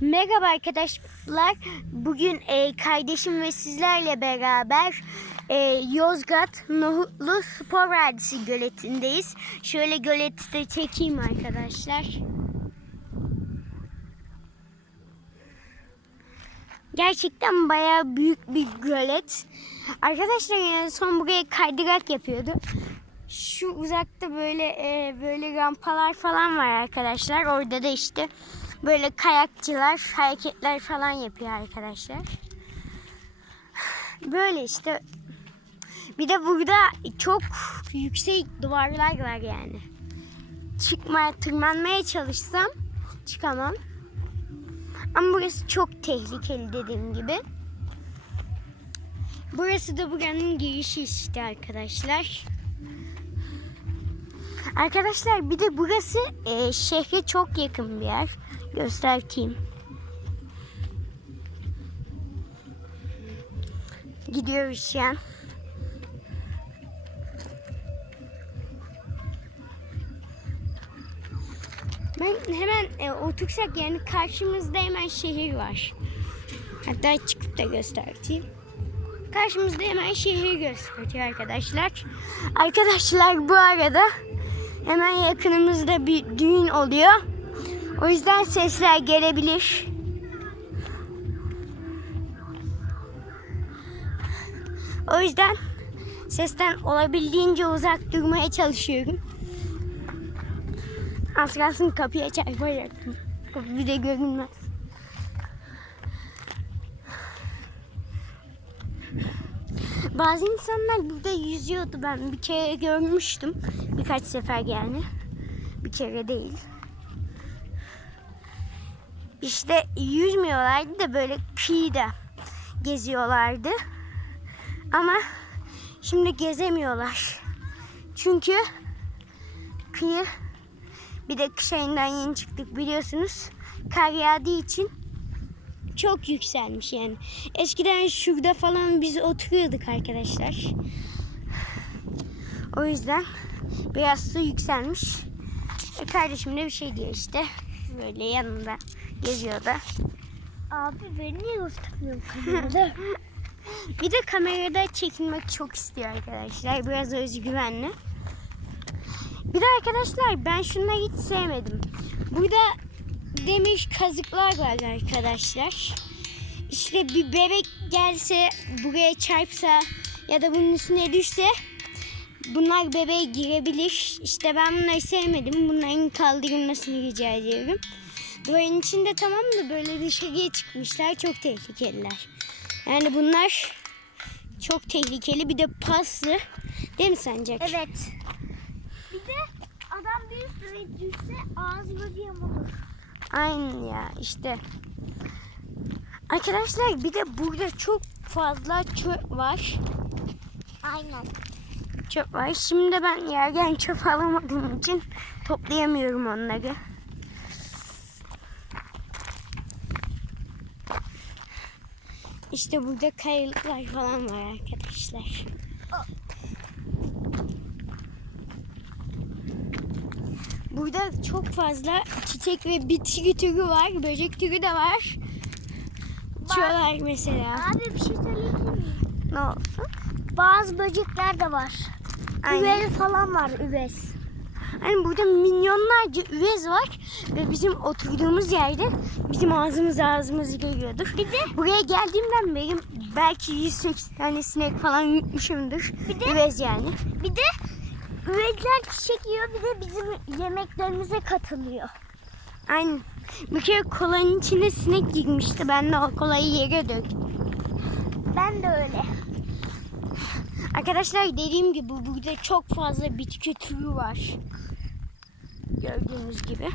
Merhaba arkadaşlar. Bugün e, kardeşim ve sizlerle beraber e, Yozgat Nohutlu Spor Vadisi göletindeyiz. Şöyle göleti de çekeyim arkadaşlar. Gerçekten bayağı büyük bir gölet. Arkadaşlar en son buraya kaydırak yapıyordu. Şu uzakta böyle e, böyle rampalar falan var arkadaşlar. Orada da işte böyle kayakçılar hareketler falan yapıyor arkadaşlar. Böyle işte. Bir de burada çok yüksek duvarlar var yani. Çıkmaya, tırmanmaya çalışsam çıkamam. Ama burası çok tehlikeli dediğim gibi. Burası da buranın girişi işte arkadaşlar. Arkadaşlar bir de burası e, şehre çok yakın bir yer. Göstereyim. Gidiyoruz an. Ben hemen e, otursak yani karşımızda hemen şehir var. Hatta çıkıp da göstereyim. Karşımızda hemen şehir gösteriyor arkadaşlar. Arkadaşlar bu arada hemen yakınımızda bir düğün oluyor. O yüzden sesler gelebilir. O yüzden sesten olabildiğince uzak durmaya çalışıyorum. Az kalsın kapıya çarpacaktım. Kapı bir de görünmez. Bazı insanlar burada yüzüyordu. Ben bir kere görmüştüm. Birkaç sefer yani. Bir kere değil. İşte yüzmüyorlardı da böyle kıyıda geziyorlardı. Ama şimdi gezemiyorlar. Çünkü kıyı bir de kış ayından yeni çıktık biliyorsunuz. Kar yağdığı için çok yükselmiş yani. Eskiden şurada falan biz oturuyorduk arkadaşlar. O yüzden biraz su yükselmiş. E kardeşim de bir şey diyor işte. Böyle yanında geziyor da. Abi beni niye göstermiyorsun kamerada? Bir de kamerada çekilmek çok istiyor arkadaşlar. Biraz özgüvenli. Bir de arkadaşlar ben şunları hiç sevmedim. Burada demir kazıklar var arkadaşlar. İşte bir bebek gelse buraya çarpsa ya da bunun üstüne düşse bunlar bebeğe girebilir. İşte ben bunları sevmedim. Bunların kaldırılmasını rica ediyorum. Duvarın içinde tamam da böyle dışarıya çıkmışlar. Çok tehlikeliler. Yani bunlar çok tehlikeli. Bir de paslı. Değil mi sence? evet. Bir de adam bir üstüne düşse ağzı böyle yamulur. Aynen ya işte. Arkadaşlar bir de burada çok fazla çöp var. Aynen. Çöp var. Şimdi ben yerden çöp alamadığım için toplayamıyorum onları. İşte burada kayalıklar falan var arkadaşlar. Burada çok fazla çiçek ve bitki türü var. Böcek türü de var. Uçuyorlar mesela. Abi bir şey söyleyebilir miyim? Ne olsun? Bazı böcekler de var. Aynen. Üveli falan var üves. Hani burada milyonlarca üvez var ve bizim oturduğumuz yerde bizim ağzımız ağzımızı görüyordur. Bir de buraya geldiğimden beri belki 180 tane sinek falan yutmuşumdur. Bir de- üvez yani. Bir de üvezler çiçek yiyor bir de bizim yemeklerimize katılıyor. Aynen. Bir kere kolanın içine sinek girmişti. Ben de o kolayı yere döktüm. Ben de öyle. Arkadaşlar dediğim gibi burada çok fazla bitki türü var. Gördüğünüz gibi.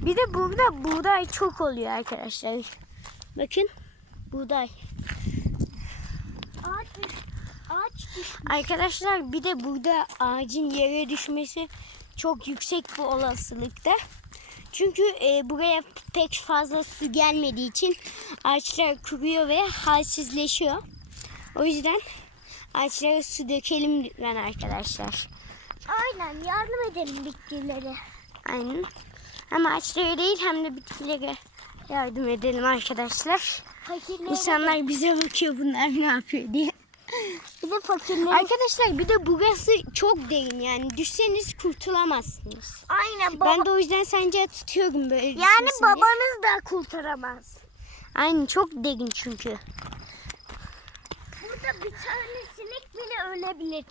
Bir de burada buğday çok oluyor arkadaşlar. Bakın buğday. Ağaç, ağaç. Arkadaşlar bir de burada ağacın yere düşmesi çok yüksek bir olasılıkta. Çünkü e, buraya pek fazla su gelmediği için ağaçlar kuruyor ve halsizleşiyor. O yüzden ağaçlara su dökelim lütfen arkadaşlar. Aynen yardım edelim bitkilere. Aynen. Hem ağaçlara değil hem de bitkilere yardım edelim arkadaşlar. Fakirlere İnsanlar bize bakıyor bunlar ne yapıyor diye. bir de fakirlere. Arkadaşlar bir de burası çok derin yani düşseniz kurtulamazsınız. Aynen baba. Ben de o yüzden sence tutuyorum böyle yani düşmesin diye. babanız da kurtaramaz. Aynen çok derin çünkü. Burada bir tane sinek bile ölebilir.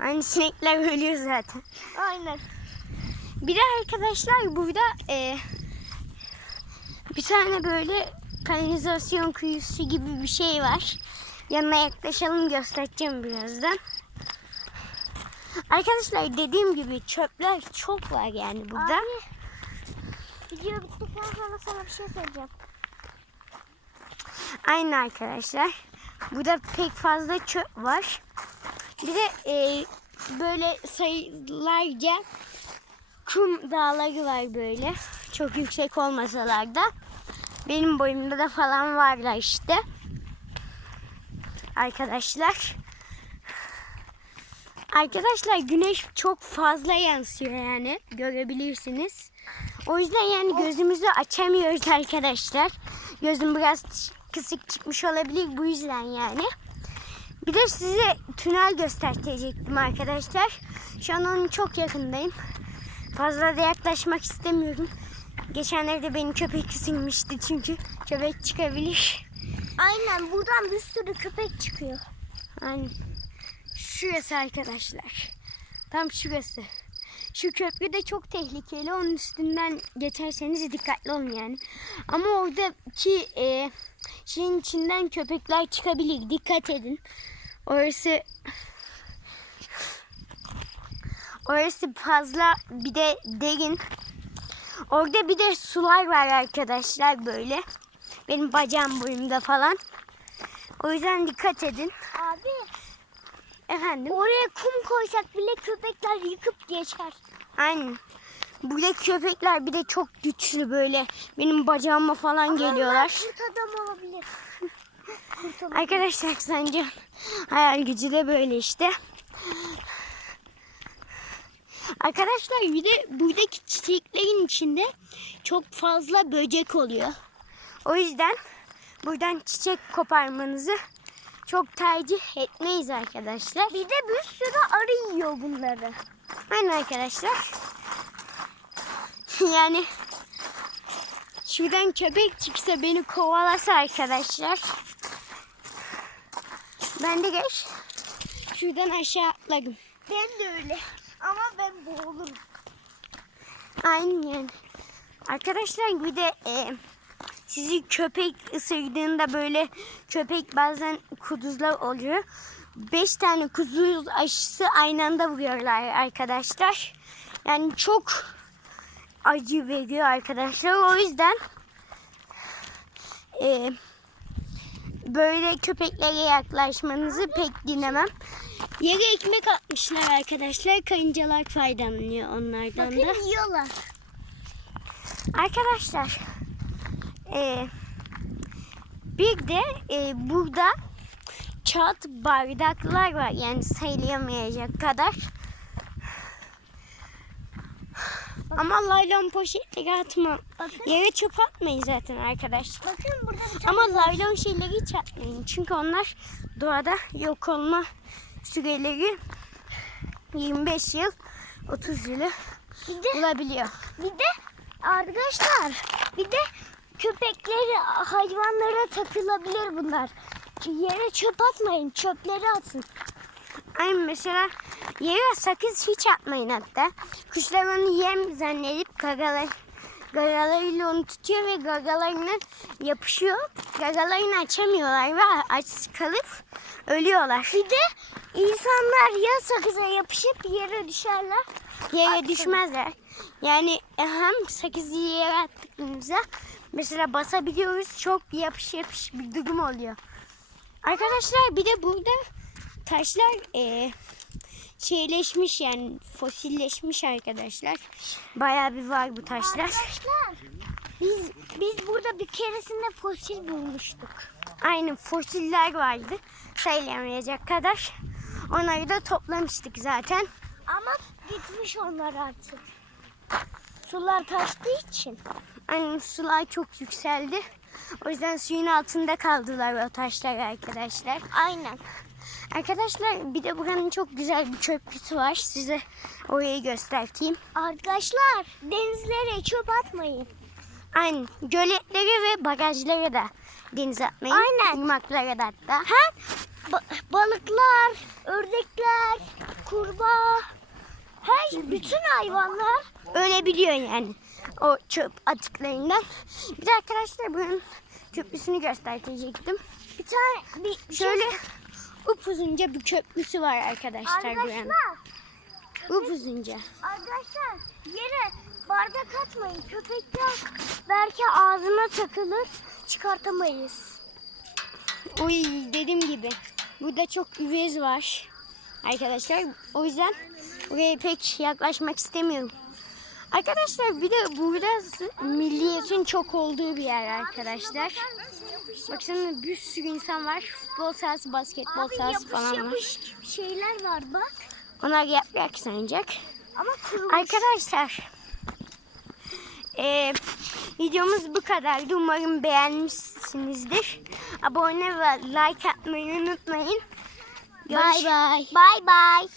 Aynı sinekler ölüyor zaten. Aynen. Bir de arkadaşlar burada e, bir tane böyle kanalizasyon kuyusu gibi bir şey var. Yanına yaklaşalım göstereceğim birazdan. Arkadaşlar dediğim gibi çöpler çok var yani burada. Abi, video bittikten sonra sana bir şey söyleyeceğim. Aynı arkadaşlar. Burada pek fazla çöp var. Bir de e, böyle sayılarca kum dağları var böyle. Çok yüksek olmasalar da. Benim boyumda da falan varlar işte. Arkadaşlar. Arkadaşlar güneş çok fazla yansıyor yani. Görebilirsiniz. O yüzden yani gözümüzü açamıyoruz arkadaşlar. Gözüm biraz kısık çıkmış olabilir bu yüzden yani. Bir de size tünel gösterecektim arkadaşlar. Şu an onun çok yakındayım. Fazla da yaklaşmak istemiyorum. Geçenlerde benim köpek ısınmıştı çünkü köpek çıkabilir. Aynen buradan bir sürü köpek çıkıyor. Aynen. Şurası arkadaşlar. Tam şurası. Şu köprü de çok tehlikeli. Onun üstünden geçerseniz dikkatli olun yani. Ama oradaki e, şeyin içinden köpekler çıkabilir. Dikkat edin. Orası Orası fazla bir de derin. Orada bir de sular var arkadaşlar böyle. Benim bacağım boyumda falan. O yüzden dikkat edin. Abi Efendim? oraya kum koysak bile köpekler yıkıp geçer. Aynen. Burada köpekler bir de çok güçlü böyle. Benim bacağıma falan geliyorlar. Kurt adam olabilir. kurt adam. Arkadaşlar sence hayal gücü de böyle işte. Arkadaşlar bir de buradaki çiçeklerin içinde çok fazla böcek oluyor. O yüzden buradan çiçek koparmanızı çok tercih etmeyiz arkadaşlar. Bir de bir sürü arı yiyor bunları. Aynen arkadaşlar. yani şuradan köpek çıksa beni kovalasa arkadaşlar. Ben de geç. Şuradan aşağı atlarım. Ben de öyle. Ama ben boğulurum. Aynen. Arkadaşlar bir de e, sizi köpek ısırdığında böyle köpek bazen kuduzlar oluyor. Beş tane kuduz aşısı aynı anda vuruyorlar arkadaşlar. Yani çok acı veriyor arkadaşlar. O yüzden e, böyle köpeklere yaklaşmanızı pek dinlemem. Yere ekmek atmışlar arkadaşlar. Kayıncalar faydalanıyor onlardan da. Bakın yiyorlar. Arkadaşlar e, bir de e, burada kağıt bardaklar var yani sayılamayacak kadar. Ama laylon poşetleri atma. Bakın. Yere çöp atmayın zaten arkadaşlar. Bakın burada bir. Ama laylon şeyleri hiç atmayın. Çünkü onlar doğada yok olma süreleri 25 yıl 30 yılı Bir de, bulabiliyor. bir de arkadaşlar bir de köpekleri hayvanlara takılabilir bunlar. Yere çöp atmayın. Çöpleri atın. Aynen mesela yere sakız hiç atmayın hatta. Kuşlar onu yem zannedip gagalar, gagalarıyla onu tutuyor ve gagalarına yapışıyor. Gagalarını açamıyorlar ve aç kalıp ölüyorlar. Bir de insanlar ya sakıza yapışıp yere düşerler. Yere Atsın. düşmezler. Yani hem sakızı yere attığımızda mesela basabiliyoruz çok yapış yapış bir durum oluyor. Arkadaşlar bir de burada taşlar eee, şeyleşmiş yani fosilleşmiş arkadaşlar. Bayağı bir var bu taşlar. Arkadaşlar biz biz burada bir keresinde fosil bulmuştuk. Aynı fosiller vardı sayılamayacak kadar. Onları da toplamıştık zaten. Ama gitmiş onlar artık. sular taştığı için. Hani sular çok yükseldi. O yüzden suyun altında kaldılar o taşlar arkadaşlar. Aynen. Arkadaşlar bir de buranın çok güzel bir köprüsü var. Size orayı göstereyim. Arkadaşlar denizlere çöp atmayın. Aynen. Göletlere ve barajlara da denize atmayın. Aynen. Irmaklara da hatta. Hem ba- balıklar, ördekler, kurbağa, her bütün hayvanlar Öyle biliyor yani. O çöp atıklarından. Bir de arkadaşlar buranın köprüsünü gösterecektim. bir tane bir, şey- Şöyle upuzunca bir köprüsü var arkadaşlar buranın. arkadaşlar Upuzunca. Arkadaşlar yere bardak atmayın. Köpekler belki ağzına takılır çıkartamayız. Uy dediğim gibi burada çok üvez var arkadaşlar. O yüzden buraya pek yaklaşmak istemiyorum. Arkadaşlar bir de burası milliyetin çok olduğu bir yer arkadaşlar. Baksana bir sürü insan var. Futbol sahası, basketbol Abi sahası yapış falan var. yapış şeyler var bak. Onlar yaprak sanacak. Ama kurumuş. Arkadaşlar eee, videomuz bu kadardı. Umarım beğenmişsinizdir. Abone ve like atmayı unutmayın. Bay bay. Bay bay.